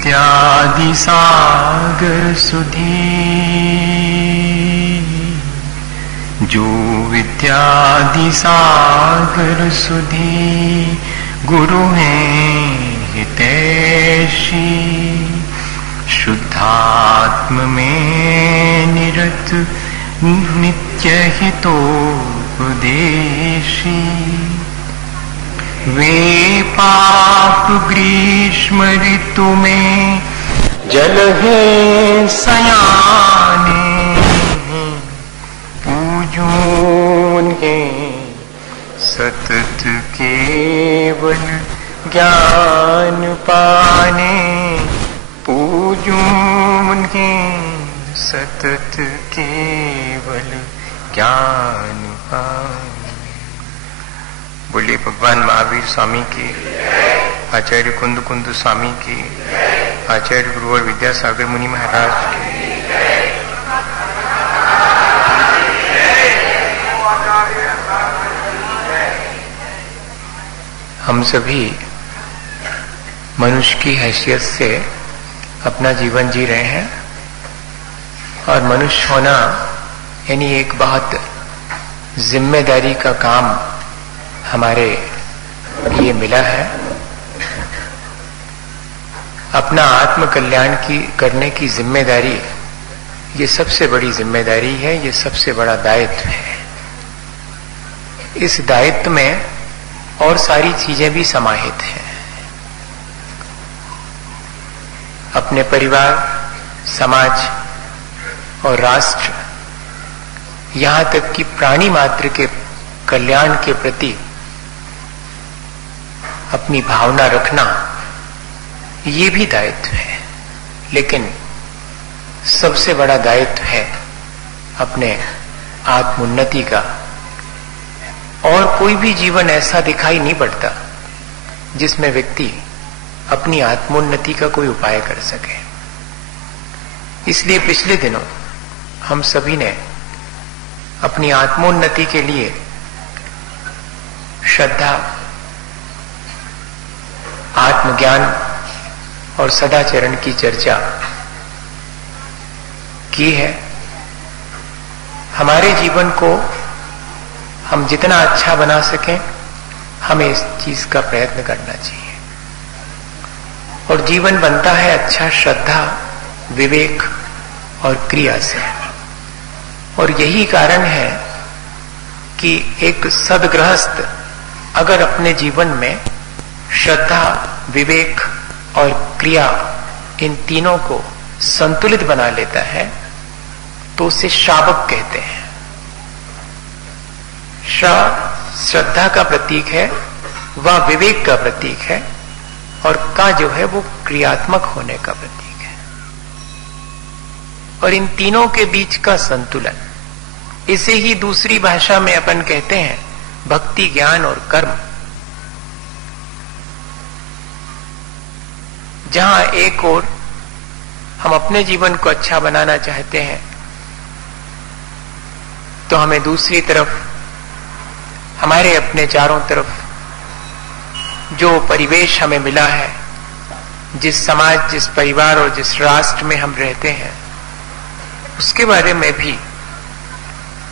विद्यादि सागर सुधी, जो विद्यादि सागर सुधी गुरु हैं हितैषी, शुद्धात्म में निरत नित्य हितोपदेशी, वे पाप ग्रीष्म ऋतु में जल है सयाने, पूजो उन्हें सतत केवल ज्ञान पाने, पूजो उन्हें सतत केवल ज्ञान पाने। बोलिए भगवान महावीर स्वामी की, आचार्य कुंद कुंद स्वामी की, आचार्य गुरुवर विद्यासागर मुनि महाराज की। हम सभी मनुष्य की हैसियत से अपना जीवन जी रहे हैं और मनुष्य होना यानी एक बहुत जिम्मेदारी का काम हमारे लिए मिला है। अपना आत्म कल्याण की करने की जिम्मेदारी, ये सबसे बड़ी जिम्मेदारी है, ये सबसे बड़ा दायित्व है। इस दायित्व में और सारी चीजें भी समाहित हैं। अपने परिवार, समाज और राष्ट्र, यहां तक कि प्राणी मात्र के कल्याण के प्रति अपनी भावना रखना, ये भी दायित्व है। लेकिन सबसे बड़ा दायित्व है अपने आत्मोन्नति का। और कोई भी जीवन ऐसा दिखाई नहीं पड़ता जिसमें व्यक्ति अपनी आत्मोन्नति का कोई उपाय कर सके। इसलिए पिछले दिनों हम सभी ने अपनी आत्मोन्नति के लिए श्रद्धा, आत्मज्ञान और सदाचरण की चर्चा की है। हमारे जीवन को हम जितना अच्छा बना सकें, हमें इस चीज का प्रयत्न करना चाहिए। और जीवन बनता है अच्छा श्रद्धा, विवेक और क्रिया से। और यही कारण है कि एक सद्गृहस्थ अगर अपने जीवन में श्रद्धा, विवेक और क्रिया, इन तीनों को संतुलित बना लेता है तो उसे श्रावक कहते हैं। श्रद्धा का प्रतीक है, वह विवेक का प्रतीक है, और का जो है वो क्रियात्मक होने का प्रतीक है। और इन तीनों के बीच का संतुलन, इसे ही दूसरी भाषा में अपन कहते हैं भक्ति, ज्ञान और कर्म। जहां एक ओर हम अपने जीवन को अच्छा बनाना चाहते हैं, तो हमें दूसरी तरफ हमारे अपने चारों तरफ जो परिवेश हमें मिला है, जिस समाज, जिस परिवार और जिस राष्ट्र में हम रहते हैं, उसके बारे में भी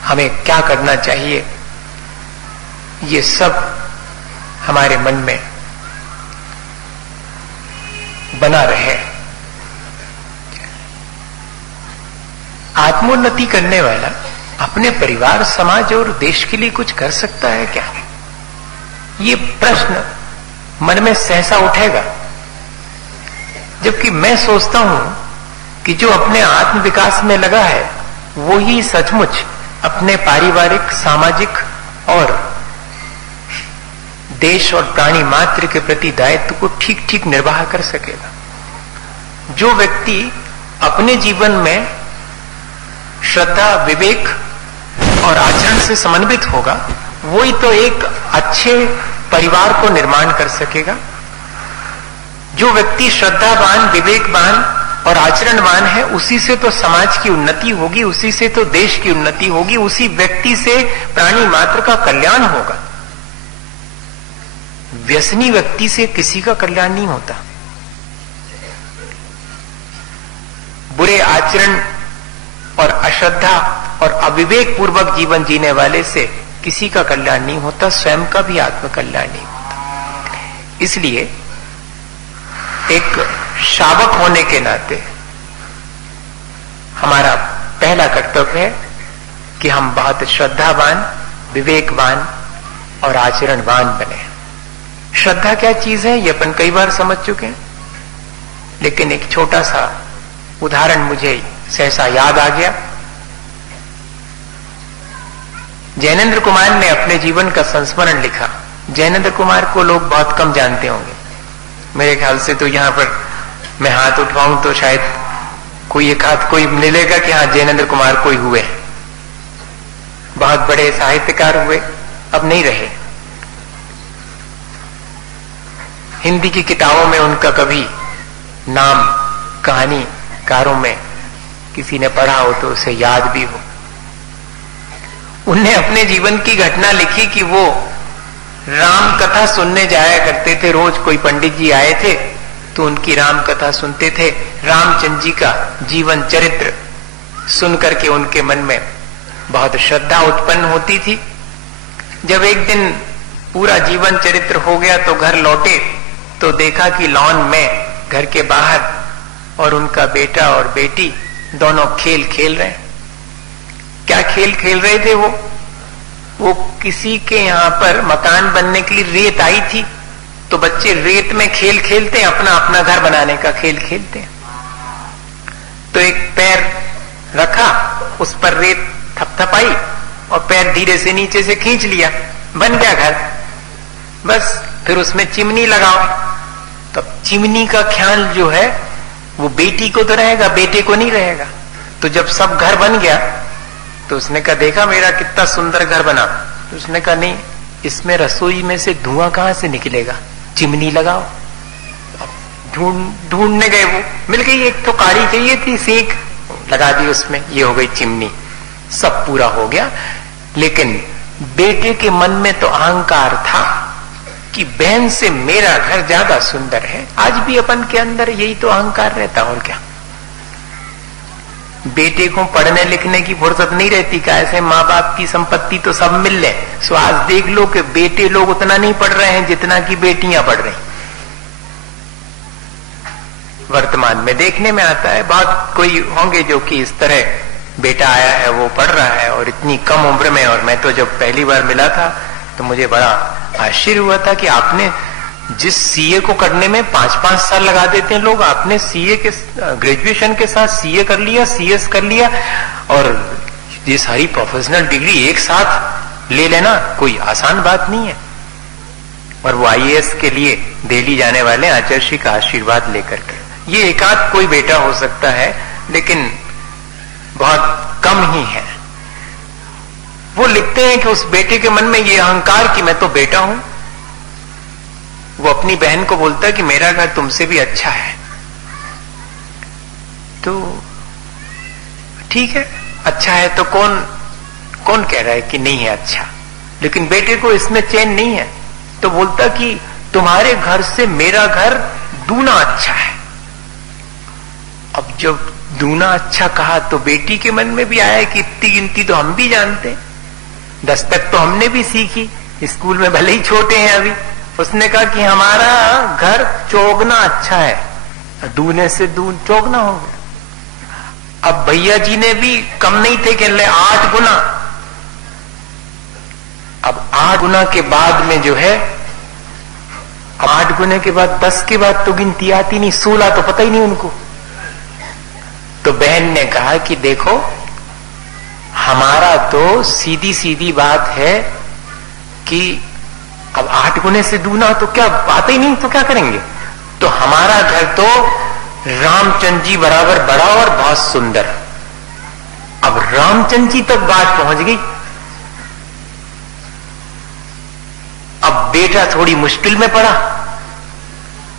हमें क्या करना चाहिए, ये सब हमारे मन में बना रहे। आत्मोन्नति करने वाला अपने परिवार, समाज और देश के लिए कुछ कर सकता है क्या? ये प्रश्न मन में सहसा उठेगा। जबकि मैं सोचता हूं कि जो अपने आत्म विकास में लगा है, वो ही सचमुच अपने पारिवारिक, सामाजिक और देश और प्राणी मात्र के प्रति दायित्व को ठीक ठीक निर्वाह कर सकेगा। जो व्यक्ति अपने जीवन में श्रद्धा, विवेक और आचरण से समन्वित होगा, वही तो एक अच्छे परिवार को निर्माण कर सकेगा। जो व्यक्ति श्रद्धावान, विवेकवान और आचरणवान है, उसी से तो समाज की उन्नति होगी, उसी से तो देश की उन्नति होगी, उसी व्यक्ति से प्राणी मात्र का कल्याण होगा। व्यसनी व्यक्ति से किसी का कल्याण नहीं होता। बुरे आचरण और अश्रद्धा और अविवेक पूर्वक जीवन जीने वाले से किसी का कल्याण नहीं होता, स्वयं का भी आत्म कल्याण नहीं होता। इसलिए एक शावक होने के नाते हमारा पहला कर्तव्य है कि हम बहुत श्रद्धावान, विवेकवान और आचरणवान बने। श्रद्धा क्या चीज है ये अपन कई बार समझ चुके हैं, लेकिन एक छोटा सा उदाहरण मुझे सहसा याद आ गया। जैनेन्द्र कुमार ने अपने जीवन का संस्मरण लिखा। जैनेन्द्र कुमार को लोग बहुत कम जानते होंगे, मेरे ख्याल से तो यहां पर मैं हाथ उठवाऊं तो शायद कोई एक हाथ कोई मिलेगा कि हाँ जैनेन्द्र कुमार कोई हुए। बहुत बड़े साहित्यकार हुए, अब नहीं रहे। हिंदी की किताबों में उनका कभी नाम कहानीकारों में किसी ने पढ़ा हो तो उसे याद भी हो। उनने अपने जीवन की घटना लिखी कि वो राम कथा सुनने जाया करते थे। रोज कोई पंडित जी आए थे तो उनकी राम कथा सुनते थे। रामचंद्र जी का जीवन चरित्र सुन करके उनके मन में बहुत श्रद्धा उत्पन्न होती थी। जब एक दिन पूरा जीवन चरित्र हो गया तो घर लौटे तो देखा कि लॉन में घर के बाहर और उनका बेटा और बेटी दोनों खेल खेल रहे हैं। क्या खेल खेल रहे थे वो किसी के यहां पर मकान बनने के लिए रेत आई थी तो बच्चे रेत में खेल खेलते हैं, अपना अपना घर बनाने का खेल खेलते हैं। तो एक पैर रखा, उस पर रेत थपथपाई और पैर धीरे से नीचे से खींच लिया, बन गया घर। बस फिर उसमें चिमनी लगाओ। तब चिमनी का ख्याल जो है वो बेटी को तो रहेगा, बेटे को नहीं रहेगा। तो जब सब घर बन गया तो उसने कहा देखा मेरा कितना सुंदर घर बना। तो उसने कहा नहीं, इसमें रसोई में से धुआं कहां से निकलेगा, चिमनी लगाओ। ढूंढने गए, वो मिल गई। एक तो काड़ी चाहिए थी, सेक लगा दी उसमें, ये हो गई चिमनी। सब पूरा हो गया। लेकिन बेटे के मन में तो अहंकार था कि बहन से मेरा घर ज्यादा सुंदर है। आज भी अपन के अंदर यही तो अहंकार रहता, और क्या। बेटे को पढ़ने लिखने की फुर्सत नहीं रहती, कैसे माँ बाप की संपत्ति तो सब मिल ले। सो आज देख लो कि बेटे लोग उतना नहीं पढ़ रहे हैं जितना कि बेटियां पढ़ रही। वर्तमान में देखने में आता है, बहुत कोई होंगे जो कि इस तरह बेटा आया है वो पढ़ रहा है और इतनी कम उम्र में। और मैं तो जब पहली बार मिला था तो मुझे बड़ा आश्चर्य हुआ था कि आपने जिस सीए को करने में 5-5 साल लगा देते हैं लोग, आपने सीए के ग्रेजुएशन के साथ सीए कर लिया, सीएस कर लिया, और ये सारी प्रोफेशनल डिग्री एक साथ ले लेना कोई आसान बात नहीं है। और वो आईएएस के लिए दिल्ली जाने वाले आचार्य श्री का आशीर्वाद लेकर के। ये एकाध कोई बेटा हो सकता है, लेकिन बहुत कम ही है। वो लिखते हैं कि उस बेटे के मन में ये अहंकार कि मैं तो बेटा हूं। वो अपनी बहन को बोलता है कि मेरा घर तुमसे भी अच्छा है। तो ठीक है, अच्छा है तो कौन कह रहा है कि नहीं है अच्छा। लेकिन बेटे को इसमें चैन नहीं है, तो बोलता कि तुम्हारे घर से मेरा घर दूना अच्छा है। अब जब दूना अच्छा कहा तो बेटी के मन में भी आया कि इतनी गिनती तो हम भी जानते, 10 तक तो हमने भी सीखी, स्कूल में भले ही छोटे हैं अभी। उसने कहा कि हमारा घर चौगना अच्छा है। दूने से दून चौगना हो गया। अब भैया जी ने भी कम नहीं थे, कह ले 8 गुना। अब 8 गुना के बाद में जो है, 8 गुने के बाद 10 के बाद तो गिनती आती नहीं, 16 तो पता ही नहीं उनको। तो बहन ने कहा कि देखो हमारा तो सीधी सीधी बात है कि अब 8 गुने से दूना तो क्या बात ही नहीं, तो क्या करेंगे। तो हमारा घर तो रामचंद्र जी बराबर बड़ा और बहुत सुंदर। अब रामचंद्र जी तक बात पहुंच गई। अब बेटा थोड़ी मुश्किल में पड़ा।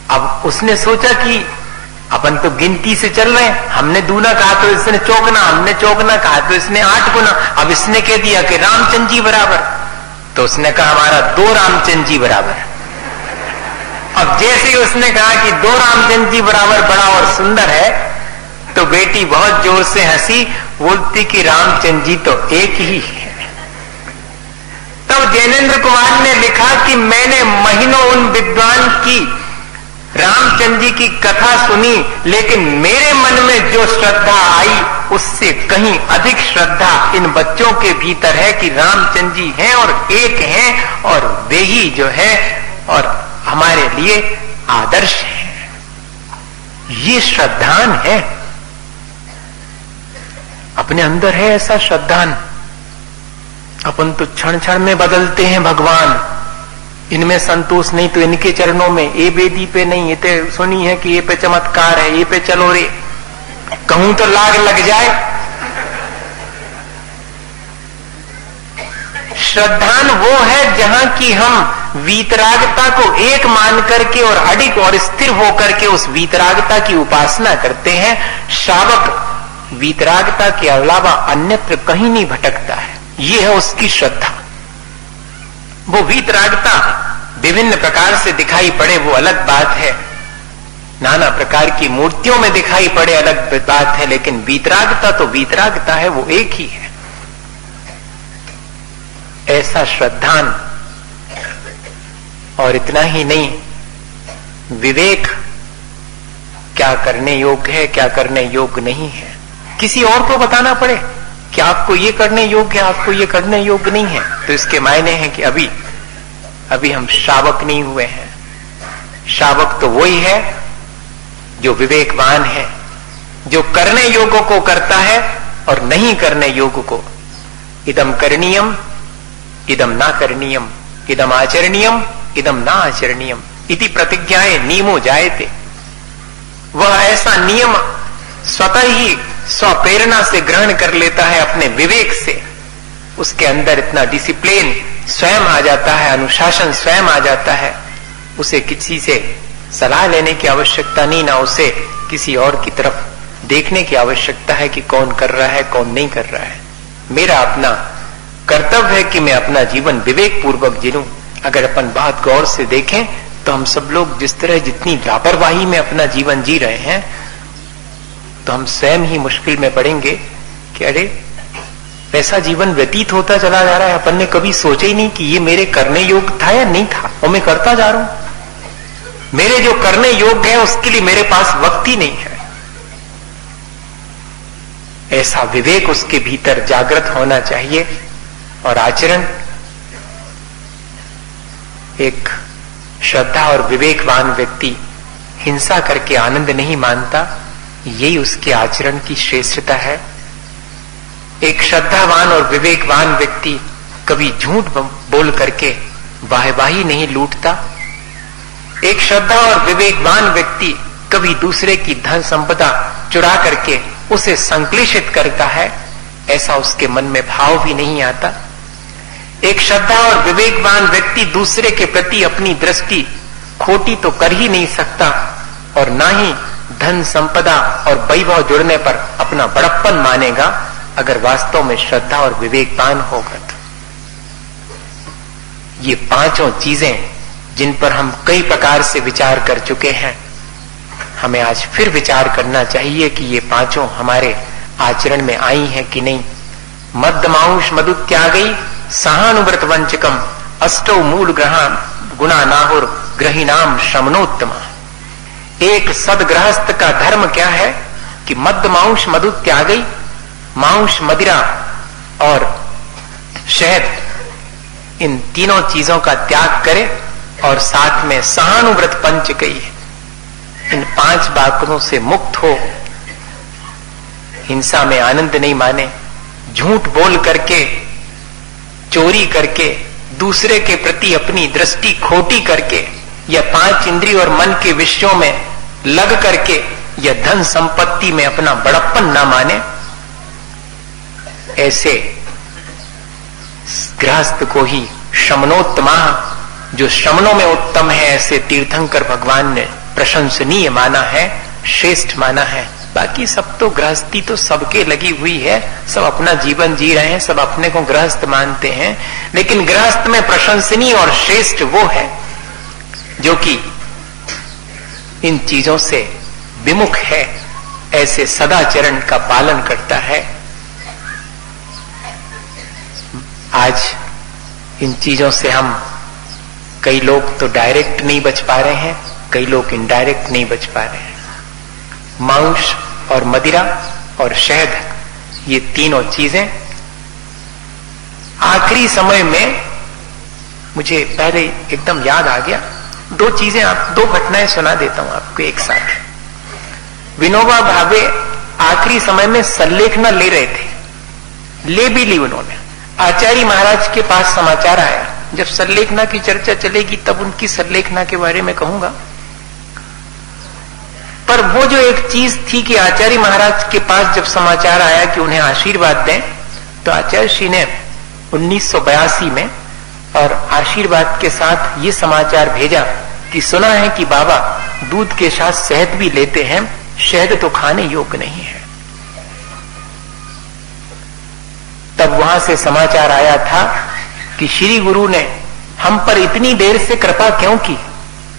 अब उसने सोचा कि अपन तो गिनती से चल रहे हैं, हमने दूना कहा तो इसने चौगना, हमने चौगना कहा तो इसने 8 गुना। अब इसने कह दिया कि रामचंद्र जी बराबर, तो उसने कहा हमारा 2 रामचंद्र जी बराबर। अब जैसे ही उसने कहा कि 2 रामचंद्र जी बराबर बड़ा और सुंदर है, तो बेटी बहुत जोर से हंसी, बोलती कि रामचंद्र जी तो एक ही है। तब जैनेन्द्र कुमार ने लिखा कि मैंने महीनों उन विद्वान की रामचंद्र जी की कथा सुनी, लेकिन मेरे मन में जो श्रद्धा आई उससे कहीं अधिक श्रद्धा इन बच्चों के भीतर है कि रामचंद्र जी हैं और एक हैं, और वे ही जो है और हमारे लिए आदर्श है। ये श्रद्धान है, अपने अंदर है ऐसा श्रद्धान। अपन तो क्षण क्षण में बदलते हैं भगवान, इनमें संतोष नहीं तो इनके चरणों में, ए बेदी पे नहीं, ये तो सुनी है कि ये पे चमत्कार है, ये पे चलो रे, कहूं तो लाग लग जाए। श्रद्धान वो है जहां की हम वीतरागता को एक मान करके और अडिग और स्थिर होकर के उस वीतरागता की उपासना करते हैं। श्रावक वीतरागता के अलावा अन्यत्र कहीं नहीं भटकता है, ये है उसकी श्रद्धा। वो वीतरागता विभिन्न प्रकार से दिखाई पड़े वो अलग बात है, नाना प्रकार की मूर्तियों में दिखाई पड़े अलग बात है, लेकिन वीतरागता तो वीतरागता है, वो एक ही है। ऐसा श्रद्धान। और इतना ही नहीं, विवेक क्या करने योग्य है, क्या करने योग्य नहीं है, किसी और को बताना पड़े कि आपको ये करने योग्य है, आपको ये करने योग्य नहीं है, तो इसके मायने हैं कि अभी हम श्रावक नहीं हुए हैं। श्रावक तो वही है जो विवेकवान है, जो करने योग्य को करता है और नहीं करने योग्य को। इदम करणीयम, इदम ना करणीयम, इदम आचरणीयम, इदम ना आचरणीयम इति प्रतिज्ञाएं नियमो जायते। वह ऐसा नियम स्वतः ही स्वप्रेरणा से ग्रहण कर लेता है अपने विवेक से, उसके अंदर इतना डिसिप्लिन स्वयं आ जाता है, अनुशासन स्वयं आ जाता है, उसे किसी से सलाह लेने की आवश्यकता नहीं, ना उसे किसी और की तरफ देखने की आवश्यकता है कि कौन कर रहा है कौन नहीं कर रहा है। मेरा अपना कर्तव्य है कि मैं अपना जीवन विवेक पूर्वक जीऊं। अगर अपन बात गौर से देखें तो हम सब लोग जिस तरह जितनी लापरवाही में अपना जीवन जी रहे हैं, तो हम स्वयं ही मुश्किल में पड़ेंगे कि अरे ऐसा जीवन व्यतीत होता चला जा रहा है, अपन ने कभी सोचा ही नहीं कि ये मेरे करने योग्य था या नहीं था, और मैं करता जा रहा हूं। मेरे जो करने योग्य है उसके लिए मेरे पास वक्त ही नहीं है। ऐसा विवेक उसके भीतर जागृत होना चाहिए। और आचरण, एक श्रद्धा और विवेकवान व्यक्ति हिंसा करके आनंद नहीं मानता, यही उसके आचरण की श्रेष्ठता है। एक श्रद्धावान और विवेकवान व्यक्ति कभी झूठ बोल करके वाहवाही नहीं लूटता। एक श्रद्धा और विवेकवान व्यक्ति कभी दूसरे की धन संपदा चुरा करके उसे संक्लेशित करता है, ऐसा उसके मन में भाव भी नहीं आता। एक श्रद्धा और विवेकवान व्यक्ति दूसरे के प्रति अपनी दृष्टि खोटी तो कर ही नहीं सकता, और ना ही धन संपदा और वैभव जुड़ने पर अपना बड़प्पन मानेगा, अगर वास्तव में श्रद्धा और विवेकवान होगा तो। ये पांचों चीजें जिन पर हम कई प्रकार से विचार कर चुके हैं, हमें आज फिर विचार करना चाहिए कि ये पांचों हमारे आचरण में आई हैं कि नहीं। मद्दमांश मदुत्यागई सहानुव्रत वंचकम अष्टौ मूल गुणा नाहुर ग्रहीणाम शमनोत्तमा। एक सदगृहस्थ का धर्म क्या है कि मद्दमांश मदुत्यागई, मांस मदिरा और शहद, इन तीनों चीजों का त्याग करे, और साथ में सहानुव्रत पंचकई, इन 5 बातों से मुक्त हो, हिंसा में आनंद नहीं माने, झूठ बोल करके, चोरी करके, दूसरे के प्रति अपनी दृष्टि खोटी करके, या 5 इंद्रिय और मन के विषयों में लग करके, या धन संपत्ति में अपना बड़प्पन ना माने। ऐसे गृहस्थ को ही शमनोत्तमा, जो श्रमणों में उत्तम है, ऐसे तीर्थंकर भगवान ने प्रशंसनीय माना है, श्रेष्ठ माना है। बाकी सब तो गृहस्थी तो सबके लगी हुई है, सब अपना जीवन जी रहे हैं, सब अपने को गृहस्थ मानते हैं, लेकिन गृहस्थ में प्रशंसनीय और श्रेष्ठ वो है जो कि इन चीजों से विमुख है, ऐसे सदाचरण का पालन करता है। आज इन चीजों से हम, कई लोग तो डायरेक्ट नहीं बच पा रहे हैं, कई लोग इनडायरेक्ट नहीं बच पा रहे हैं। मांस और मदिरा और शहद, ये तीनों चीजें आखिरी समय में मुझे पहले एकदम याद आ गया। दो चीजें, आप दो घटनाएं सुना देता हूं आपको एक साथ। विनोबा भावे आखिरी समय में संलेखना ले रहे थे, ले भी ली उन्होंने। आचार्य महाराज के पास समाचार आया। जब संलेखना की चर्चा चलेगी तब उनकी संलेखना के बारे में कहूंगा। पर वो जो एक चीज थी कि आचार्य महाराज के पास जब समाचार आया कि उन्हें आशीर्वाद दें, तो आचार्य श्री ने 1982 में और आशीर्वाद के साथ ये समाचार भेजा कि सुना है कि बाबा दूध के साथ शहद भी लेते हैं, शहद तो खाने योग्य नहीं है। तब वहां से समाचार आया था कि श्री गुरु ने हम पर इतनी देर से कृपा क्यों की,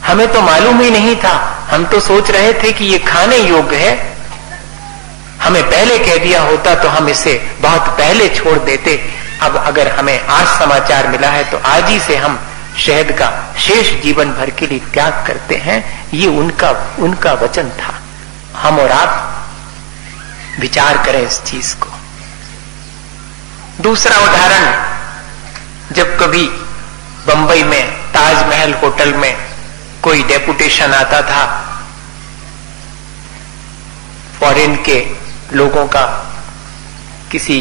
हमें तो मालूम ही नहीं था, हम तो सोच रहे थे कि ये खाने योग्य है, हमें पहले कह दिया होता तो हम इसे बहुत पहले छोड़ देते। अब अगर हमें आज समाचार मिला है तो आज ही से हम शहद का शेष जीवन भर के लिए त्याग करते हैं। ये उनका वचन था। हम और आप विचार करें इस चीज को। दूसरा उदाहरण, जब कभी बंबई में ताजमहल होटल में कोई डेपुटेशन आता था फॉरेन के लोगों का, किसी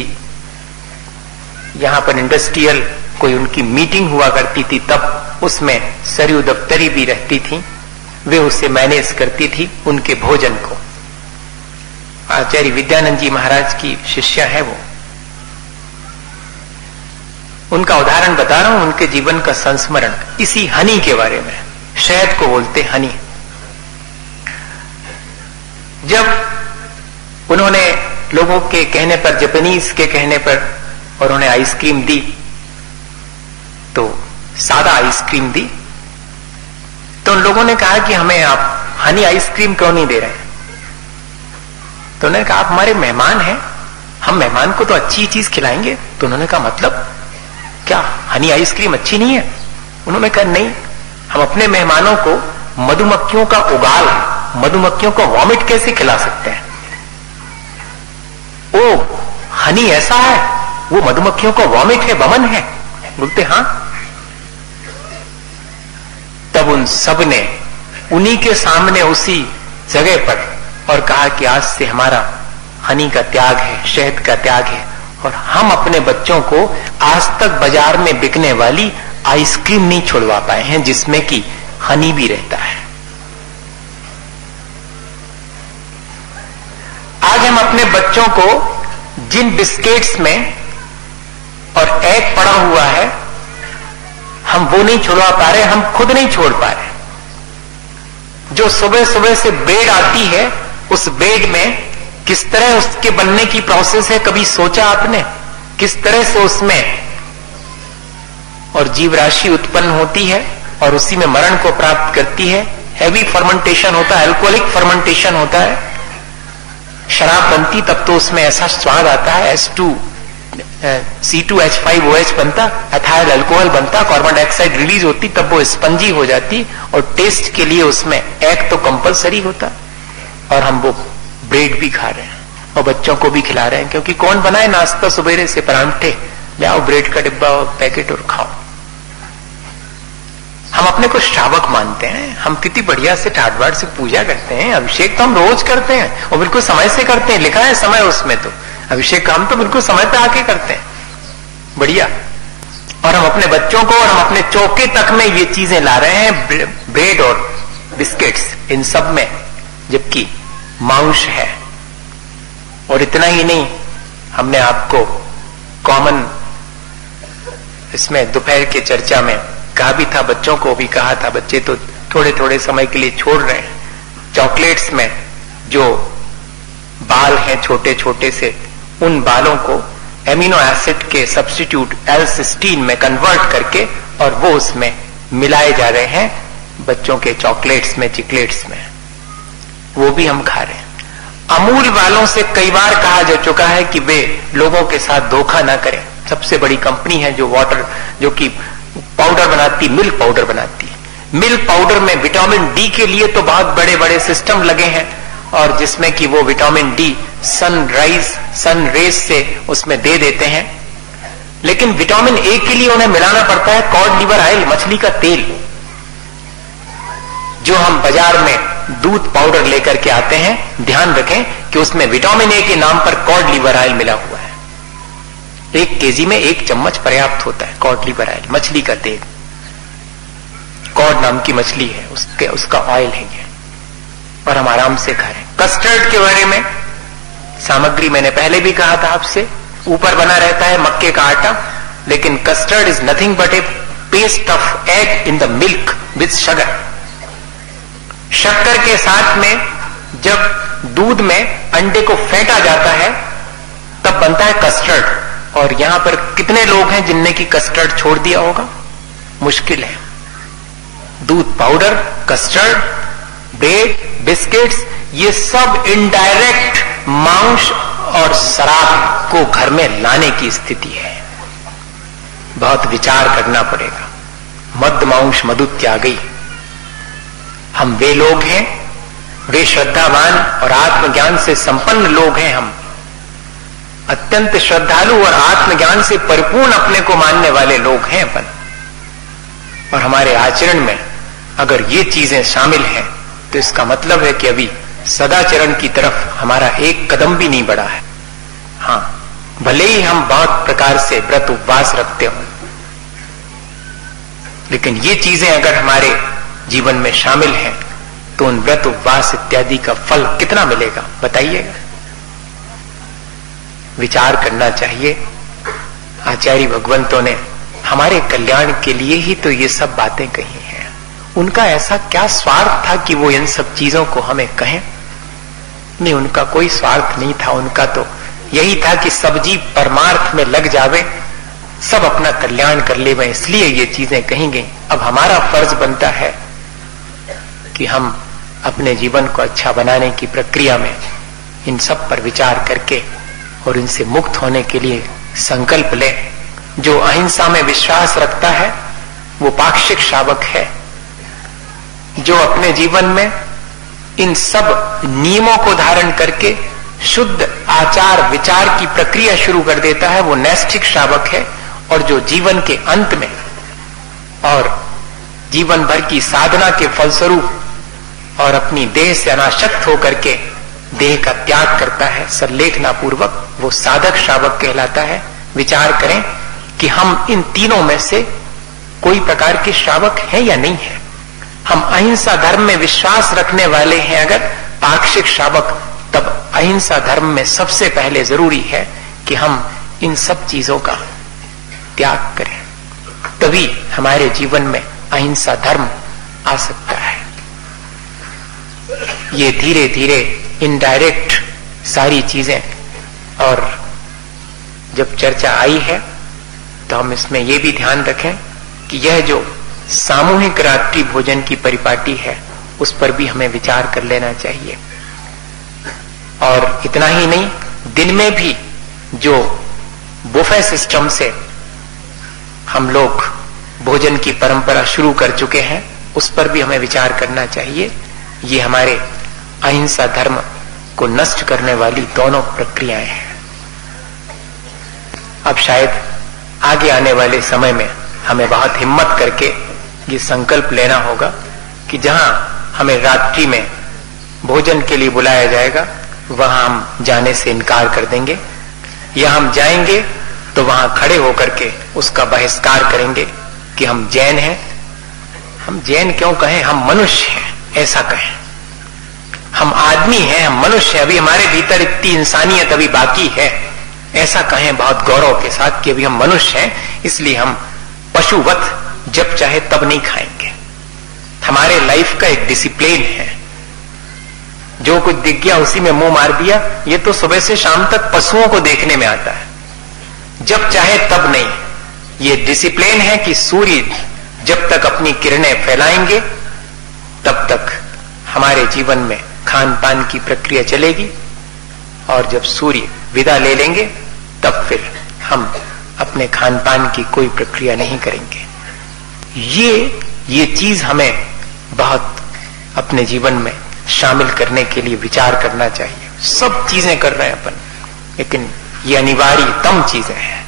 यहां पर इंडस्ट्रियल कोई उनकी मीटिंग हुआ करती थी, तब उसमें सरयू दफ्तरी भी रहती थी, वे उसे मैनेज करती थी उनके भोजन को। आचार्य विद्यानंद जी महाराज की शिष्या है वो। उनका उदाहरण बता रहा हूं, उनके जीवन का संस्मरण इसी हनी के बारे में। शहद को बोलते हनी। जब उन्होंने लोगों के कहने पर, जापानीज के कहने पर, और उन्हें आइसक्रीम दी, तो सादा आइसक्रीम दी, तो उन लोगों ने कहा कि हमें आप हनी आइसक्रीम क्यों नहीं दे रहे? तो उन्होंने कहा आप हमारे मेहमान हैं, हम मेहमान को तो अच्छी चीज खिलाएंगे। तो उन्होंने कहा मतलब क्या हनी आइसक्रीम अच्छी नहीं है? उन्होंने कहा नहीं, हम अपने मेहमानों को मधुमक्खियों का उगाल, मधुमक्खियों को वॉमिट कैसे खिला सकते हैं? ओ हनी ऐसा है, वो मधुमक्खियों को वॉमिट है, वमन है? बोलते हाँ। तब उन सब ने उन्हीं के सामने उसी जगह पर और कहा कि आज से हमारा हनी का त्याग है, शहद का त्याग है, और हम अपने बच्चों को आज तक बाजार में बिकने वाली आइसक्रीम नहीं छुड़वा पाए हैं जिसमें कि हनी भी रहता है। आज हम अपने बच्चों को जिन बिस्किट्स में और एग पड़ा हुआ है, हम वो नहीं छुड़वा पा रहे, हम खुद नहीं छोड़ पा रहे। जो सुबह सुबह से ब्रेड आती है, उस ब्रेड में किस तरह उसके बनने की प्रोसेस है, कभी सोचा आपने? किस तरह से उसमें और जीव राशि उत्पन्न होती है और उसी में मरण को प्राप्त करती है। हैवी फर्मेंटेशन होता है, अल्कोहलिक फर्मेंटेशन होता है। शराब बनती तब तो उसमें ऐसा स्वाद आता है, C2H5OH बनता, एथाइल अल्कोहल बनता, कार्बन डाइऑक्साइड रिलीज होती, तब वो स्पंजी हो जाती, और टेस्ट के लिए उसमें एग तो कंपलसरी होता। और हम वो ब्रेड भी खा रहे हैं और बच्चों को भी खिला रहे हैं, क्योंकि कौन बनाए नाश्ता सुबेरे से? परांठे ले आओ, ब्रेड का डिब्बा और पैकेट और खाओ। हम अपने को श्रावक मानते हैं, हम कितनी बढ़िया से ठाट बाट से पूजा करते हैं। अभिषेक तो हम रोज करते हैं और बिल्कुल समय से करते हैं, लिखा है समय उसमें, तो अभिषेक का हम तो बिल्कुल समय पे आके करते हैं, बढ़िया। और हम अपने बच्चों को और हम अपने चौके तक में ये चीजें ला रहे हैं, ब्रेड और बिस्किट्स, इन सब में, जबकि मांस है। और इतना ही नहीं, हमने आपको कॉमन इसमें दोपहर के चर्चा में कहा भी था, बच्चों को भी कहा था, बच्चे तो थोड़े थोड़े समय के लिए छोड़ रहे हैं। चॉकलेट्स में जो बाल हैं छोटे छोटे से, उन बालों को एमिनो एसिड के सब्स्टिट्यूट एल-सिस्टीन में कन्वर्ट करके और वो उसमें मिलाए जा रहे हैं बच्चों के चॉकलेट्स में, चिकलेट्स में, वो भी हम खा रहे हैं। अमूल वालों से कई बार कहा जा चुका है कि वे लोगों के साथ धोखा ना करें। सबसे बड़ी कंपनी है जो कि पाउडर बनाती, मिल्क पाउडर बनाती है। मिल्क पाउडर में विटामिन डी के लिए तो बहुत बड़े बड़े सिस्टम लगे हैं, और जिसमें कि वो विटामिन डी सन रेज से उसमें दे देते हैं। लेकिन विटामिन ए के लिए उन्हें मिलाना पड़ता है कॉड लिवर ऑयल, मछली का तेल, जो हम बाजार में दूध पाउडर लेकर के आते हैं। ध्यान रखें कि उसमें विटामिन ए के नाम पर कॉड लिवर ऑयल मिला हुआ है। 1 केजी में 1 चम्मच पर्याप्त होता है कॉड लिवर ऑयल, मछली का तेल। कॉड नाम की मछली है, उसका ऑयल है ये, और हम आराम से खा रहे हैं। कस्टर्ड के बारे में सामग्री मैंने पहले भी कहा था आपसे, ऊपर बना रहता है मक्के का आटा, लेकिन custard is nothing but A paste of egg in the milk with sugar. शक्कर के साथ में जब दूध में अंडे को फेंटा जाता है तब बनता है कस्टर्ड। और यहां पर कितने लोग हैं जिनने की कस्टर्ड छोड़ दिया होगा? मुश्किल है। दूध पाउडर, कस्टर्ड, ब्रेड, बिस्किट्स, ये सब इनडायरेक्ट मांस और शराब को घर में लाने की स्थिति है। बहुत विचार करना पड़ेगा। मद मांस मधु त्यागी। हम वे लोग हैं, वे श्रद्धावान और आत्मज्ञान से संपन्न लोग हैं। हम अत्यंत श्रद्धालु और आत्मज्ञान से परिपूर्ण अपने को मानने वाले लोग हैं अपन। और हमारे आचरण में अगर ये चीजें शामिल हैं तो इसका मतलब है कि अभी सदाचरण की तरफ हमारा एक कदम भी नहीं बढ़ा है। हाँ, भले ही हम बहुत प्रकार से व्रत उपवास रखते हो, लेकिन ये चीजें अगर हमारे जीवन में शामिल हैं तो उन व्रत उपवास इत्यादि का फल कितना मिलेगा बताइएगा। विचार करना चाहिए। आचार्य भगवंतों ने हमारे कल्याण के लिए ही तो ये सब बातें कही हैं। उनका ऐसा क्या स्वार्थ था कि वो इन सब चीजों को हमें कहें? नहीं, उनका कोई स्वार्थ नहीं था। उनका तो यही था कि सब जीव परमार्थ में लग जावे, सब अपना कल्याण कर ले, इसलिए ये चीजें कही गई। अब हमारा फर्ज बनता है कि हम अपने जीवन को अच्छा बनाने की प्रक्रिया में इन सब पर विचार करके और इनसे मुक्त होने के लिए संकल्प ले। जो अहिंसा में विश्वास रखता है वो पाक्षिक श्रावक है। जो अपने जीवन में इन सब नियमों को धारण करके शुद्ध आचार विचार की प्रक्रिया शुरू कर देता है वो नैष्ठिक श्रावक है। और जो जीवन के अंत में और जीवन भर की साधना के फलस्वरूप और अपनी देह से अनासक्त होकर के देह का त्याग करता है संलेखना पूर्वक, वो साधक श्रावक कहलाता है। विचार करें कि हम इन तीनों में से कोई प्रकार के श्रावक हैं या नहीं है। हम अहिंसा धर्म में विश्वास रखने वाले हैं अगर पाक्षिक श्रावक, तब अहिंसा धर्म में सबसे पहले जरूरी है कि हम इन सब चीजों का त्याग करें, तभी हमारे जीवन में अहिंसा धर्म आ सकता है। ये धीरे धीरे इनडायरेक्ट सारी चीजें, और जब चर्चा आई है तो हम इसमें यह भी ध्यान रखें कि यह जो सामूहिक रात्रि भोजन की परिपाटी है उस पर भी हमें विचार कर लेना चाहिए। और इतना ही नहीं, दिन में भी जो बुफे सिस्टम से हम लोग भोजन की परंपरा शुरू कर चुके हैं उस पर भी हमें विचार करना चाहिए। ये हमारे अहिंसा धर्म को नष्ट करने वाली दोनों प्रक्रियाएं हैं। अब शायद आगे आने वाले समय में हमें बहुत हिम्मत करके ये संकल्प लेना होगा कि जहां हमें रात्रि में भोजन के लिए बुलाया जाएगा वहां हम जाने से इनकार कर देंगे, या हम जाएंगे तो वहां खड़े होकर के उसका बहिष्कार करेंगे कि हम जैन हैं। हम जैन क्यों कहें, हम मनुष्य हैं ऐसा कहें। हम आदमी हैं, हम मनुष्य हैं, अभी हमारे भीतर इतनी इंसानियत अभी बाकी है ऐसा कहें बहुत गौरव के साथ कि अभी हम मनुष्य हैं, इसलिए हम पशुवत जब चाहे तब नहीं खाएंगे। हमारे लाइफ का एक डिसिप्लिन है, जो कुछ दिख गया उसी में मुंह मार दिया। ये तो सुबह से शाम तक पशुओं को देखने में आता है, जब चाहे तब नहीं। ये डिसिप्लिन है कि सूर्य जब तक अपनी किरणें फैलाएंगे तब तक हमारे जीवन में खान पान की प्रक्रिया चलेगी। और जब सूर्य विदा ले लेंगे तब फिर हम अपने खान पान की कोई प्रक्रिया नहीं करेंगे। ये चीज हमें बहुत अपने जीवन में शामिल करने के लिए विचार करना चाहिए। सब चीजें कर रहे हैं अपन, लेकिन ये अनिवार्यतम चीजें हैं।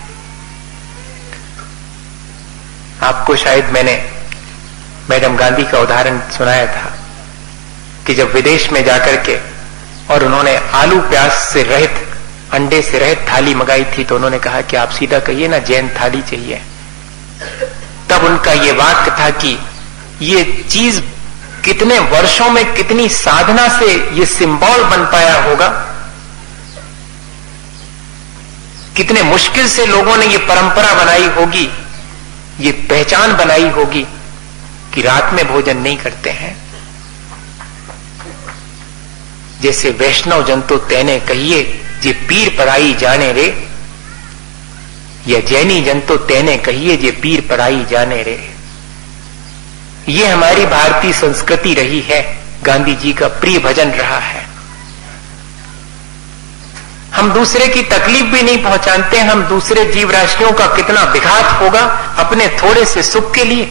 आपको शायद मैंने मैडम गांधी का उदाहरण सुनाया था कि जब विदेश में जाकर के और उन्होंने आलू प्याज से रहित, अंडे से रहित थाली मंगाई थी, तो उन्होंने कहा कि आप सीधा कहिए ना जैन थाली चाहिए। तब उनका ये वाक्य था कि ये चीज कितने वर्षों में, कितनी साधना से ये सिंबल बन पाया होगा, कितने मुश्किल से लोगों ने ये परंपरा बनाई होगी, ये पहचान बनाई होगी कि रात में भोजन नहीं करते हैं। जैसे वैष्णव जन तो तेने कहिए जे पीर पराई जाने रे, या जैनी जन तो तेने कहिए जे पीर पराई जाने रे। ये हमारी भारतीय संस्कृति रही है, गांधी जी का प्रिय भजन रहा है। हम दूसरे की तकलीफ भी नहीं पहुंचाते, हम दूसरे जीव राशियों का कितना विघात होगा अपने थोड़े से सुख के लिए।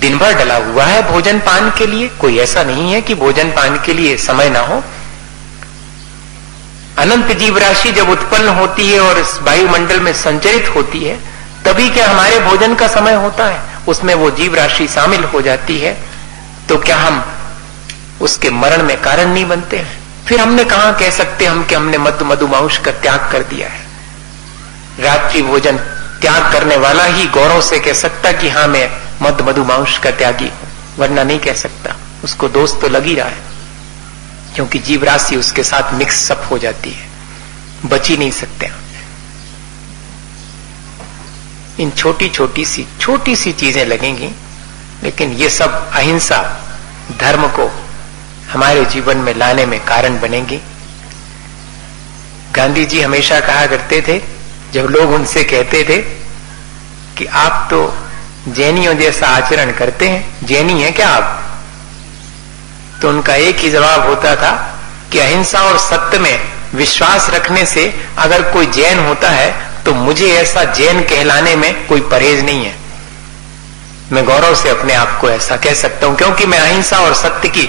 दिन भर डला हुआ है भोजन पान के लिए, कोई ऐसा नहीं है कि भोजन पान के लिए समय ना हो। अनंत जीव राशि जब उत्पन्न होती है और इस वायुमंडल में संचरित होती है, तभी क्या हमारे भोजन का समय होता है, उसमें वो जीव राशि शामिल हो जाती है। तो क्या हम उसके मरण में कारण नहीं बनते हैं? फिर हमने कहां कह सकते हम कि हमने मधुमांस का त्याग कर दिया है। रात्रि भोजन त्याग करने वाला ही गौरव से कह सकता कि हाँ मैं मधुमांस का त्यागी हूं, वरना नहीं कह सकता। उसको दोष तो लग ही रहा है, क्योंकि जीव राशि उसके साथ मिक्स अप हो जाती है, बच ही नहीं सकते। इन छोटी सी चीजें लगेंगी, लेकिन ये सब अहिंसा धर्म को हमारे जीवन में लाने में कारण बनेंगी। गांधी जी हमेशा कहा करते थे, जब लोग उनसे कहते थे कि आप तो जैनियों जैसा आचरण करते हैं, जैनी है क्या आप? तो उनका एक ही जवाब होता था कि अहिंसा और सत्य में विश्वास रखने से अगर कोई जैन होता है तो मुझे ऐसा जैन कहलाने में कोई परहेज नहीं है। मैं गौरव से अपने आप को ऐसा कह सकता हूं, क्योंकि मैं अहिंसा और सत्य की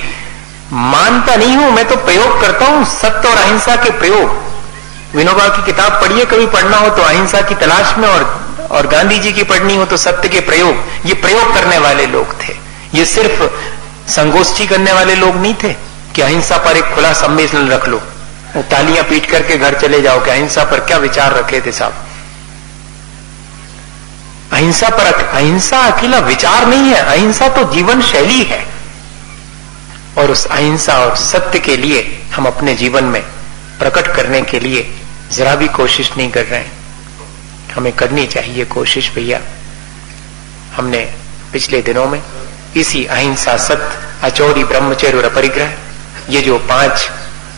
मानता नहीं हूं, मैं तो प्रयोग करता हूं सत्य और अहिंसा के प्रयोग। विनोबा की किताब पढ़िए, कभी पढ़ना हो तो अहिंसा की तलाश में, और गांधी जी की पढ़नी हो तो सत्य के प्रयोग। ये प्रयोग करने वाले लोग थे, ये सिर्फ संगोष्ठी करने वाले लोग नहीं थे कि अहिंसा पर एक खुला सम्मेलन रख लो, तालियां पीट करके घर चले जाओ कि अहिंसा पर क्या विचार रखे थे साहब। अहिंसा अकेला विचार नहीं है, अहिंसा तो जीवन शैली है। और उस अहिंसा और सत्य के लिए हम अपने जीवन में प्रकट करने के लिए जरा भी कोशिश नहीं कर रहे हैं। हमें करनी चाहिए कोशिश भैया। हमने पिछले दिनों में इसी अहिंसा, सत्य, अचौरी, ब्रह्मचर्य और अपरिग्रह, ये जो 5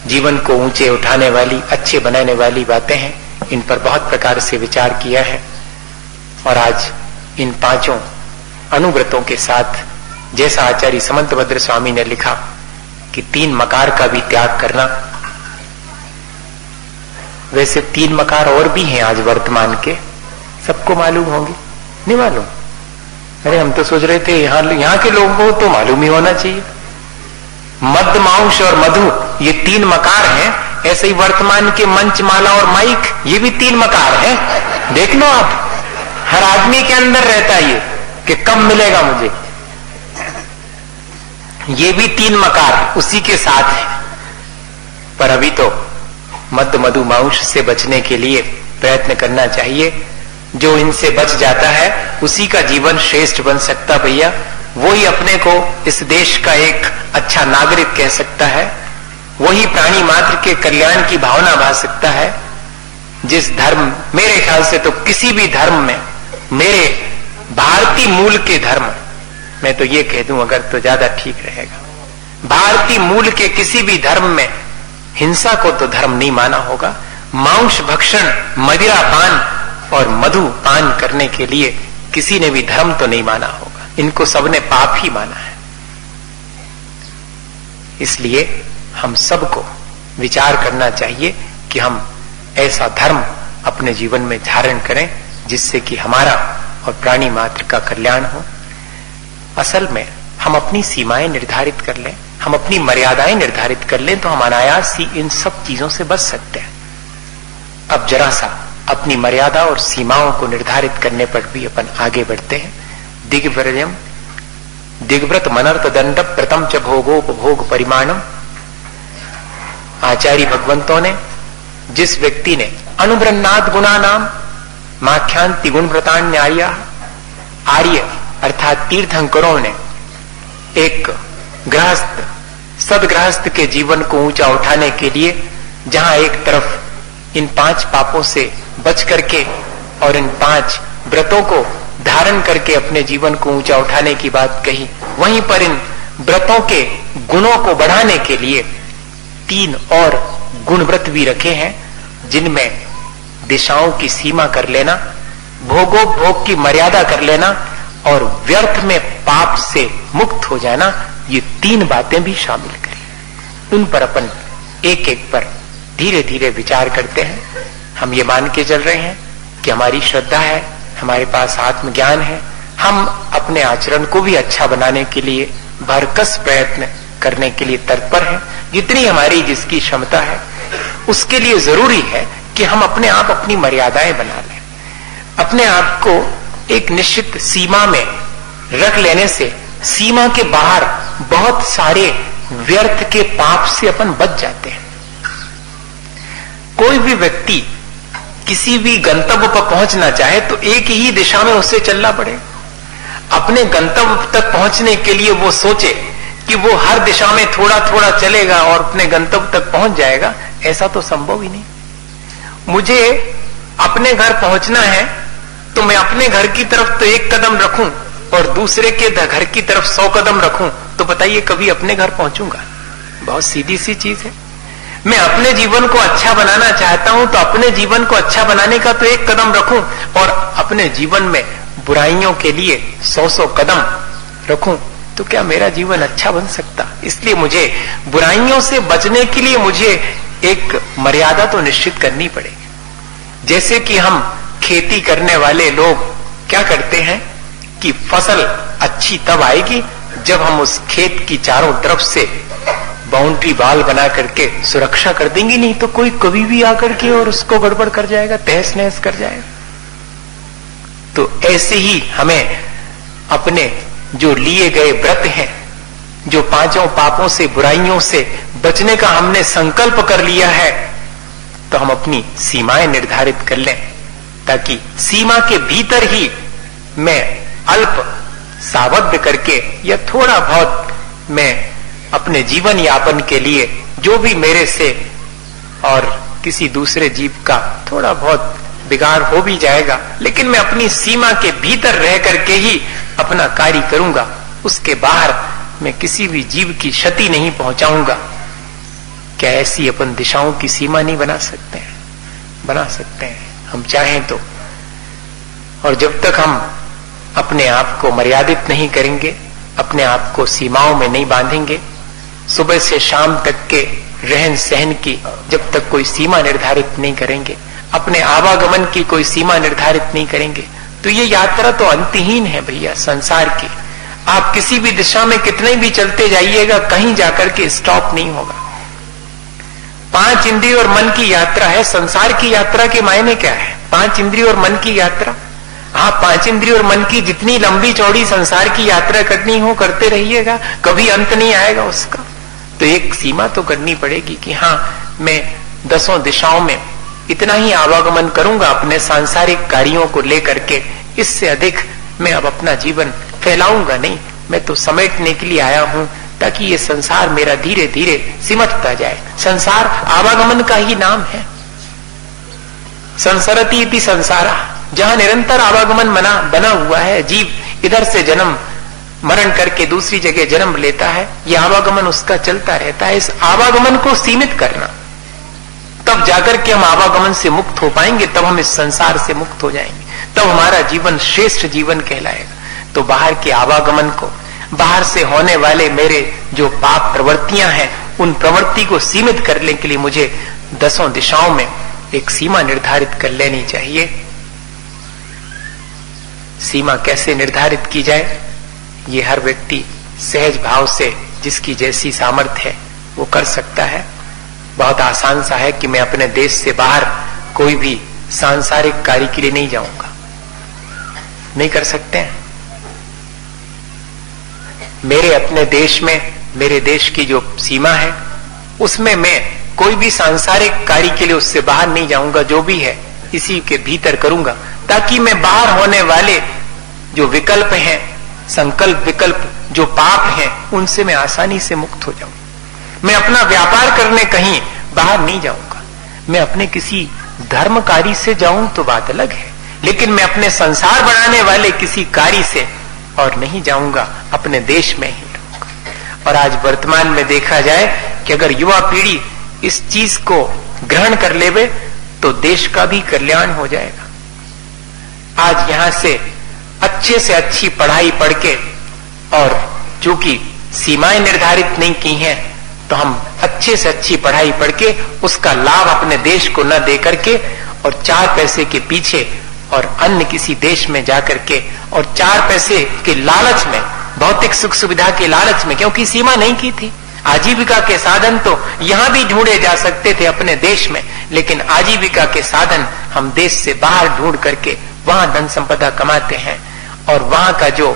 जीवन को ऊंचे उठाने वाली, अच्छे बनाने वाली बातें हैं, इन पर बहुत प्रकार से विचार किया है। और आज इन 5 अनुव्रतों के साथ, जैसा आचार्य समंतभद्र स्वामी ने लिखा कि 3 मकार का भी त्याग करना, वैसे 3 मकार और भी हैं आज वर्तमान के, सबको मालूम होंगे? नहीं मालूम? अरे हम तो सोच रहे थे यहाँ के लोगों को तो मालूम ही होना चाहिए। मध्य, मांस और मधु, ये 3 मकार हैं। ऐसे ही वर्तमान के मंच, माला और माइक, ये भी 3 मकार हैं। देख लो आप, हर आदमी के अंदर रहता है ये कि कब मिलेगा मुझे। ये भी 3 मकार उसी के साथ है। पर अभी तो मध्य, मधु, मांस से बचने के लिए प्रयत्न करना चाहिए। जो इनसे बच जाता है उसी का जीवन श्रेष्ठ बन सकता भैया। वो ही अपने को इस देश का एक अच्छा नागरिक कह सकता है, वही प्राणी मात्र के कल्याण की भावना भा सकता है। जिस धर्म, मेरे ख्याल से तो किसी भी धर्म में, मेरे भारतीय मूल के धर्म, मैं तो ये कह दूं अगर तो ज्यादा ठीक रहेगा, भारतीय मूल के किसी भी धर्म में हिंसा को तो धर्म नहीं माना होगा। मांस भक्षण, मदिरा पान और मधु पान करने के लिए किसी ने भी धर्म तो नहीं माना होगा। इनको सबने पाप ही माना है। इसलिए हम सबको विचार करना चाहिए कि हम ऐसा धर्म अपने जीवन में धारण करें जिससे कि हमारा और प्राणी मात्र का कल्याण हो। असल में हम अपनी सीमाएं निर्धारित कर लें, हम अपनी मर्यादाएं निर्धारित कर लें तो हम अनायास ही इन सब चीजों से बच सकते हैं। अब जरा सा अपनी मर्यादा और सीमाओं को निर्धारित करने पर भी अपन आगे बढ़ते हैं। दिग्व्रजम दिग्व्रत मनर्थ दंड प्रथम च भोगोपभोग परिमाणम। आचार्य भगवंतों ने, जिस व्यक्ति ने अनुब्रन्नाद गुणा नाम माख्यांति गुणव्रतान्याय, आर्य अर्थात तीर्थंकरों ने एक गृहस्थ सदगृहस्थ के जीवन को ऊंचा उठाने के लिए जहां एक तरफ इन 5 पापों से बच करके और इन 5 व्रतों को धारण करके अपने जीवन को ऊंचा उठाने की बात कही, वहीं पर इन व्रतों के गुणों को बढ़ाने के लिए 3 और गुण व्रत भी रखे हैं, जिनमें दिशाओं की सीमा कर लेना, भोगोपभोग की मर्यादा कर लेना और व्यर्थ में पाप से मुक्त हो जाना, ये 3 बातें भी शामिल करें। उन पर अपन एक एक पर धीरे धीरे विचार करते हैं। हम ये मान के चल रहे हैं कि हमारी श्रद्धा है, हमारे पास आत्मज्ञान है, हम अपने आचरण को भी अच्छा बनाने के लिए भरकस प्रयत्न करने के लिए तत्पर हैं। जितनी हमारी जिसकी क्षमता है उसके लिए जरूरी है कि हम अपने आप अपनी मर्यादाएं बना लें। अपने आप को एक निश्चित सीमा में रख लेने से सीमा के बाहर बहुत सारे व्यर्थ के पाप से अपन बच जाते हैं। कोई भी व्यक्ति किसी भी गंतव्य पर पहुंचना चाहे तो एक ही दिशा में उसे चलना पड़े। अपने गंतव्य तक पहुंचने के लिए वो सोचे कि वो हर दिशा में थोड़ा थोड़ा चलेगा और अपने गंतव्य तक पहुंच जाएगा, ऐसा तो संभव ही नहीं। मुझे अपने घर पहुंचना है तो मैं अपने घर की तरफ तो 1 कदम रखूं और दूसरे के घर की तरफ 100 कदम रखूं, तो बताइए कभी अपने घर पहुंचूंगा? बहुत सीधी सी चीज है। मैं अपने जीवन को अच्छा बनाना चाहता हूं तो अपने जीवन को अच्छा बनाने का तो 1 कदम रखूं और अपने जीवन में बुराइयों के लिए 100 कदम रखूं, तो क्या मेरा जीवन अच्छा बन सकता? इसलिए मुझे बुराइयों से बचने के लिए मुझे एक मर्यादा तो निश्चित करनी पड़ेगी। जैसे कि हम खेती करने वाले लोग क्या करते हैं कि फसल अच्छी तब आएगी जब हम उस खेत की चारों तरफ से बाउंड्री वाल बना करके सुरक्षा कर देंगे, नहीं तो कोई कभी भी आकर के और उसको गड़बड़ कर जाएगा, तहस नहस कर जाएगा। तो ऐसे ही हमें अपने जो लिए गए व्रत हैं, जो 5 पापों से बुराइयों से बचने का हमने संकल्प कर लिया है, तो हम अपनी सीमाएं निर्धारित कर लें ताकि सीमा के भीतर ही मैं अल्प सावध करके या थोड़ा बहुत मैं अपने जीवन यापन के लिए जो भी मेरे से और किसी दूसरे जीव का थोड़ा बहुत बिगाड़ हो भी जाएगा, लेकिन मैं अपनी सीमा के भीतर रह करके ही अपना कार्य करूंगा। उसके बाहर मैं किसी भी जीव की क्षति नहीं पहुंचाऊंगा। क्या ऐसी अपन दिशाओं की सीमा नहीं बना सकते हैं? बना सकते हैं, हम चाहें तो। और जब तक हम अपने आप को मर्यादित नहीं करेंगे, अपने आप को सीमाओं में नहीं बांधेंगे, सुबह से शाम तक के रहन सहन की जब तक कोई सीमा निर्धारित नहीं करेंगे, अपने आवागमन की कोई सीमा निर्धारित नहीं करेंगे, तो ये यात्रा तो अंतहीन है भैया संसार की। आप किसी भी दिशा में कितने भी चलते जाइएगा, कहीं जाकर के स्टॉप नहीं होगा। 5 इंद्रिय और मन की यात्रा है। संसार की यात्रा के मायने क्या है? 5 इंद्रिय और मन की यात्रा। हाँ, 5 इंद्रिय और मन की जितनी लंबी चौड़ी संसार की यात्रा करनी हो करते रहिएगा, कभी अंत नहीं आएगा उसका। तो एक सीमा तो करनी पड़ेगी कि हाँ, मैं 10 दिशाओं में इतना ही आवागमन करूंगा अपने सांसारिक कार्यों को लेकर के, इससे अधिक मैं अब अपना जीवन फैलाऊंगा नहीं। मैं तो समेटने के लिए आया हूं ताकि ये संसार मेरा धीरे धीरे सिमटता जाए। संसार आवागमन का ही नाम है। संसरति इति संसारा, जहां निरंतर आवागमन बना हुआ है। जीव इधर से जन्म मरण करके दूसरी जगह जन्म लेता है, यह आवागमन उसका चलता रहता है। इस आवागमन को सीमित करना, तब जाकर के हम आवागमन से मुक्त हो पाएंगे, तब हम इस संसार से मुक्त हो जाएंगे, तब हमारा जीवन श्रेष्ठ जीवन कहलाएगा। तो बाहर के आवागमन को, बाहर से होने वाले मेरे जो पाप प्रवृत्तियां हैं, उन प्रवृत्ति को सीमित करने के लिए मुझे 10 दिशाओं में एक सीमा निर्धारित कर लेनी चाहिए। सीमा कैसे निर्धारित की जाए, ये हर व्यक्ति सहज भाव से जिसकी जैसी सामर्थ्य है वो कर सकता है। बहुत आसान सा है कि मैं अपने देश से बाहर कोई भी सांसारिक कार्य के लिए नहीं जाऊंगा, नहीं कर सकते हैं। मेरे अपने देश में, मेरे देश की जो सीमा है उसमें मैं कोई भी सांसारिक कार्य के लिए उससे बाहर नहीं जाऊंगा, जो भी है इसी के भीतर करूंगा, ताकि मैं बाहर होने वाले जो विकल्प हैं, संकल्प विकल्प जो पाप हैं, उनसे मैं आसानी से मुक्त हो जाऊं। मैं अपना व्यापार करने कहीं बाहर नहीं जाऊंगा। मैं अपने किसी धर्म कार्य से जाऊं तो बात अलग है, लेकिन मैं अपने संसार बनाने वाले किसी कार्य से और नहीं जाऊंगा, अपने देश में ही रहूंगा। और आज वर्तमान में देखा जाए कि अगर युवा पीढ़ी इस चीज को ग्रहण कर लेवे तो देश का भी कल्याण हो जाएगा। आज यहां से अच्छी पढ़ाई पढ़ के, और चूंकि सीमाएं निर्धारित नहीं की हैं, तो हम अच्छे से अच्छी पढ़ाई पढ़ के उसका लाभ अपने देश को न दे करके और 4 पैसे के पीछे और अन्य किसी देश में जाकर के और 4 पैसे के लालच में, भौतिक सुख सुविधा के लालच में, क्योंकि सीमा नहीं की थी। आजीविका के साधन तो यहां भी ढूंढे जा सकते थे अपने देश में, लेकिन आजीविका के साधन हम देश से बाहर ढूंढ करके वहां धन संपदा कमाते हैं। और वहां का जो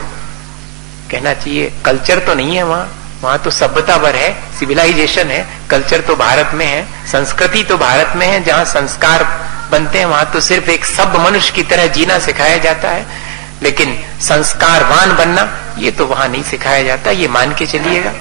कहना चाहिए कल्चर तो नहीं है, वहां तो सभ्यता भर है, सिविलाइजेशन है। कल्चर तो भारत में है, संस्कृति तो भारत में है। जहां संस्कार बनते हैं वहां तो सिर्फ एक सभ्य मनुष्य की तरह जीना सिखाया जाता है, लेकिन संस्कारवान बनना ये तो वहां नहीं सिखाया जाता, ये मान के चलिएगा।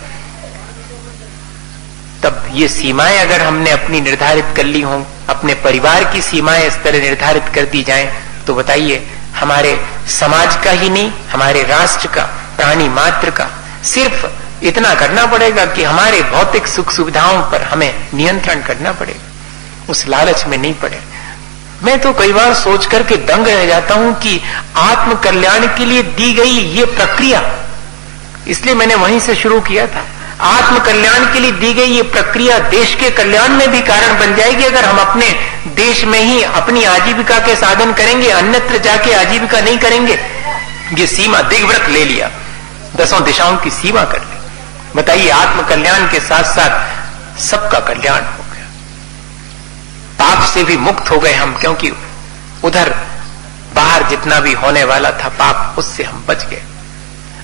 तब ये सीमाएं अगर हमने अपनी निर्धारित कर ली हों, अपने परिवार की सीमाएं इस तरह निर्धारित कर दी जाएं, तो बताइए हमारे समाज का ही नहीं, हमारे राष्ट्र का, प्राणी मात्र का सिर्फ इतना करना पड़ेगा कि हमारे भौतिक सुख सुविधाओं पर हमें नियंत्रण करना पड़ेगा, उस लालच में नहीं पड़े। मैं तो कई बार सोच करके दंग रह जाता हूं कि आत्म कल्याण के लिए दी गई ये प्रक्रिया, इसलिए मैंने वहीं से शुरू किया था, आत्म कल्याण के लिए दी गई ये प्रक्रिया देश के कल्याण में भी कारण बन जाएगी अगर हम अपने देश में ही अपनी आजीविका के साधन करेंगे, अन्यत्र जाके आजीविका नहीं करेंगे। ये सीमा दिग्व्रत ले लिया, 10 दिशाओं की सीमा कर ली। बताइए, आत्म कल्याण के साथ साथ सबका कल्याण हो गया, पाप से भी मुक्त हो गए हम, क्योंकि उधर बाहर जितना भी होने वाला था पाप, उससे हम बच गए।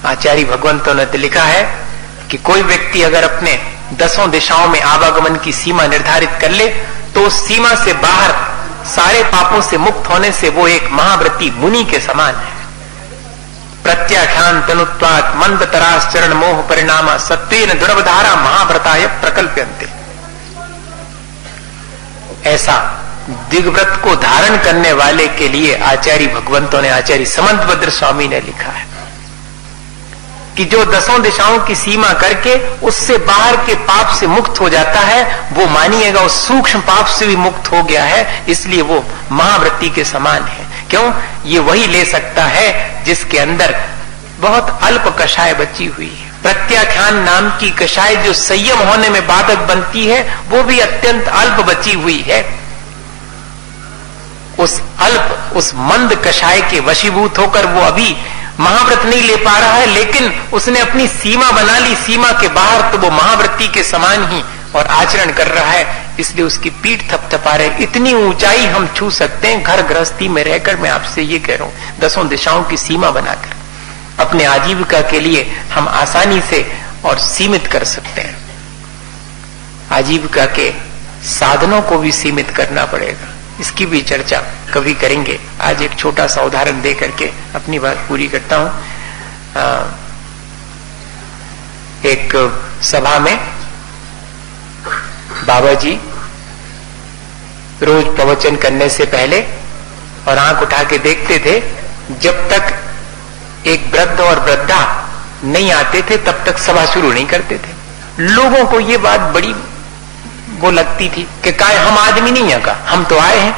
आचार्य भगवंतों ने तो लिखा है कि कोई व्यक्ति अगर अपने 10 दिशाओं में आवागमन की सीमा निर्धारित कर ले तो उस सीमा से बाहर सारे पापों से मुक्त होने से वो एक महाव्रती मुनि के समान है। प्रत्याख्यान तनुत्वात् मंद तराश्चरण मोह परिणामा सत्वेन दुर्वधारा महाव्रताय प्रकल्प्यन्ते। ऐसा दिग्व्रत को धारण करने वाले के लिए आचार्य भगवंतों ने, आचार्य समंतभद्र स्वामी ने लिखा है कि जो 10 दिशाओं की सीमा करके उससे बाहर के पाप से मुक्त हो जाता है, वो मानिएगा उस सूक्ष्म पाप से भी मुक्त हो गया है, इसलिए वो महाव्रती के समान है। क्यों? ये वही ले सकता है जिसके अंदर बहुत अल्प कषाय बची हुई है। प्रत्याख्यान नाम की कषाय जो संयम होने में बाधक बनती है, वो भी अत्यंत अल्प बची हुई है। उस अल्प, उस मंद कषाय के वशीभूत होकर वो अभी महाव्रत नहीं ले पा रहा है, लेकिन उसने अपनी सीमा बना ली, सीमा के बाहर तो वो महाव्रती के समान ही और आचरण कर रहा है, इसलिए उसकी पीठ थपथपा रहे। इतनी ऊंचाई हम छू सकते हैं घर गृहस्थी में रहकर। मैं आपसे ये कह रहा हूं, 10 दिशाओं की सीमा बनाकर अपने आजीविका के लिए हम आसानी से और सीमित कर सकते हैं। आजीविका के साधनों को भी सीमित करना पड़ेगा, इसकी भी चर्चा कभी करेंगे। आज एक छोटा सा उदाहरण दे करके अपनी बात पूरी करता हूं। एक सभा में बाबा जी रोज प्रवचन करने से पहले और आंख उठा के देखते थे, जब तक एक वृद्ध और वृद्धा नहीं आते थे तब तक सभा शुरू नहीं करते थे। लोगों को ये बात बड़ी वो लगती थी कि काय हम आदमी नहीं है का, हम तो आए हैं,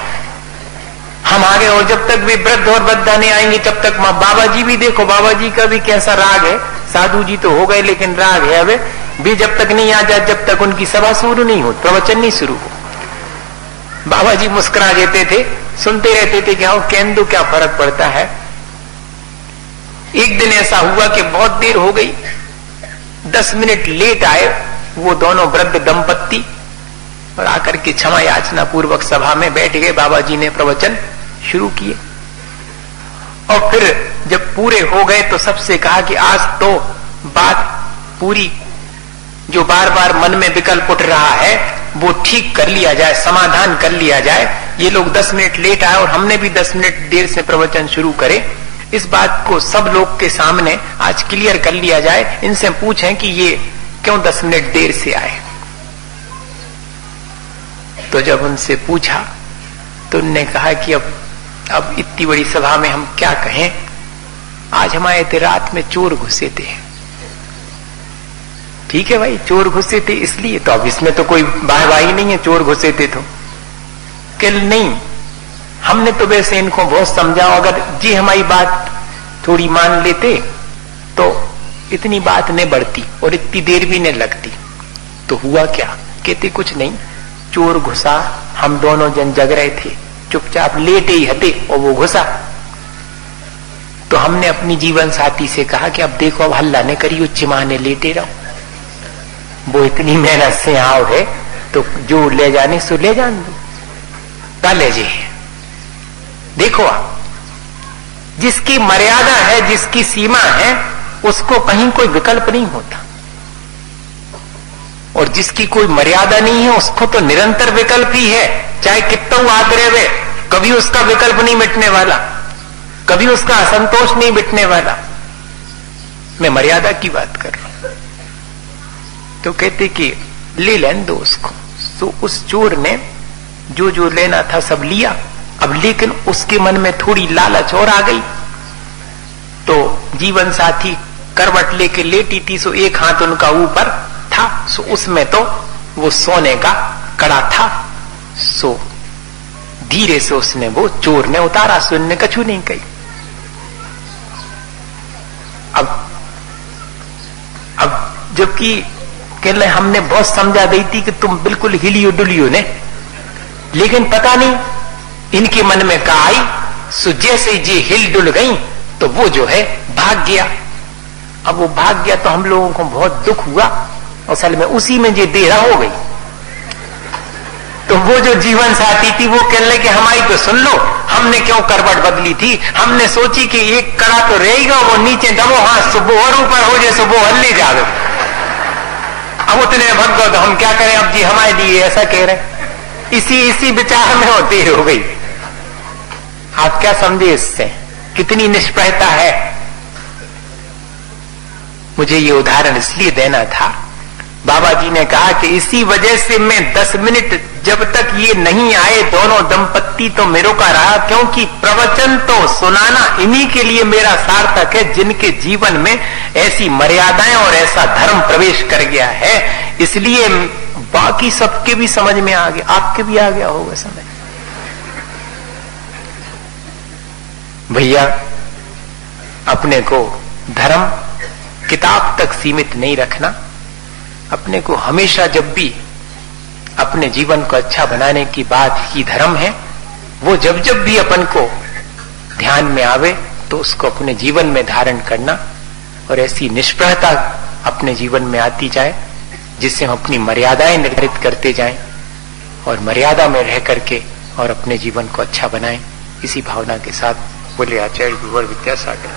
हम आ गए, और जब तक भी वृद्ध और वृद्धा नहीं आएंगे तब तक बाबा जी भी देखो, बाबा जी का भी कैसा राग है, साधु जी तो हो गए लेकिन राग है। अब भी जब तक नहीं आ जाए, जब तक उनकी सभा शुरू नहीं हो, प्रवचन नहीं शुरू हो। बाबा जी मुस्कुरा देते थे, सुनते रहते थे कि हाँ कहन दो, क्या फर्क पड़ता है। एक दिन ऐसा हुआ कि बहुत देर हो गई, 10 मिनट लेट आए वो दोनों वृद्ध दंपत्ति और आकर के क्षमा याचना पूर्वक सभा में बैठ गए। बाबा जी ने प्रवचन शुरू किए और फिर जब पूरे हो गए तो सबसे कहा कि आज तो बात पूरी, जो बार बार मन में विकल्प उठ रहा है वो ठीक कर लिया जाए, समाधान कर लिया जाए। ये लोग 10 मिनट लेट आए और हमने भी 10 मिनट देर से प्रवचन शुरू करे, इस बात को सब लोग के सामने आज क्लियर कर लिया जाए। इनसे पूछें कि ये क्यों 10 मिनट देर से आए। तो जब उनसे पूछा तो उन्होंने कहा कि अब इतनी बड़ी सभा में हम क्या कहें, आज हमारे इतने रात में चोर घुसे थे। ठीक है भाई, चोर घुसे थे इसलिए, तो अब इसमें तो कोई वाहवाही नहीं है, चोर घुसे थे तो कल नहीं, हमने तो वैसे इनको बहुत समझा, अगर जी हमारी बात थोड़ी मान लेते तो इतनी बात नहीं बढ़ती और इतनी देर भी नहीं लगती। तो हुआ क्या, कहते कुछ नहीं, चोर घुसा, हम दोनों जन जग रहे थे, चुपचाप लेटे ही हते और वो घुसा। तो हमने अपनी जीवन साथी से कहा कि अब देखो, अब हल्ला नहीं करियो, चिमाने लेटे रहो, वो इतनी मेहनत से आओ है तो जो ले जाने सो ले जान दो, क्या ले जाइए। देखो आप, जिसकी मर्यादा है, जिसकी सीमा है, उसको कहीं कोई विकल्प नहीं होता, और जिसकी कोई मर्यादा नहीं है उसको तो निरंतर विकल्प ही है, चाहे कितना आदरे वे, कभी उसका विकल्प नहीं मिटने वाला, कभी उसका असंतोष नहीं मिटने वाला। मैं मर्यादा की बात कर रहा हूं। तो कहते कि ले लेन दो उसको। तो उस चोर ने जो जो लेना था सब लिया, अब लेकिन उसके मन में थोड़ी लालच और आ गई। तो जीवन साथी करवट लेके लेटी थी, सो एक हाथ उनका ऊपर था, सो उसमें तो वो सोने का कड़ा था, सो धीरे से उसने वो चोर ने उतारा, सुनने कछु नहीं कही। अब जबकि कहले हमने बहुत समझा दी थी कि तुम बिल्कुल हिलियो डुलियो ने, लेकिन पता नहीं इनके मन में का आई, सो जैसे जी हिल डुल गई तो वो जो है भाग गया। अब वो भाग गया तो हम लोगों को बहुत दुख हुआ, असल में उसी में जो देरा हो गई। तो वो जो जीवन साथी थी वो कह ले कि हमारी तो सुन लो, हमने क्यों करवट बदली थी, हमने सोची कि एक कड़ा तो रहेगा, वो नीचे दबो, हाँ सुबह और ऊपर हो जाए, सुबह हल्ले जावे। अब उतने भग गए तो हम क्या करें, अब जी हमारे लिए ऐसा कह रहे। इसी विचार में वो देर हो गई। आप क्या समझे इससे, कितनी निष्प्रहता है। मुझे ये उदाहरण इसलिए देना था, बाबा जी ने कहा कि इसी वजह से मैं 10 मिनट जब तक ये नहीं आए दोनों दंपत्ति तो मेरे का रहा, क्योंकि प्रवचन तो सुनाना इन्हीं के लिए मेरा सार्थक है जिनके जीवन में ऐसी मर्यादाएं और ऐसा धर्म प्रवेश कर गया है। इसलिए बाकी सबके भी समझ में आ गया, आपके भी आ गया होगा समझ। भैया, अपने को धर्म किताब तक सीमित नहीं रखना, अपने को हमेशा जब भी अपने जीवन को अच्छा बनाने की बात ही धर्म है, वो जब जब भी अपन को ध्यान में आवे तो उसको अपने जीवन में धारण करना, और ऐसी निष्प्रहता अपने जीवन में आती जाए जिससे हम अपनी मर्यादाएं निर्धारित करते जाएं और मर्यादा में रह करके और अपने जीवन को अच्छा बनाएं। इसी भावना के साथ बोले आचार्य गुरुवर विद्यासागर।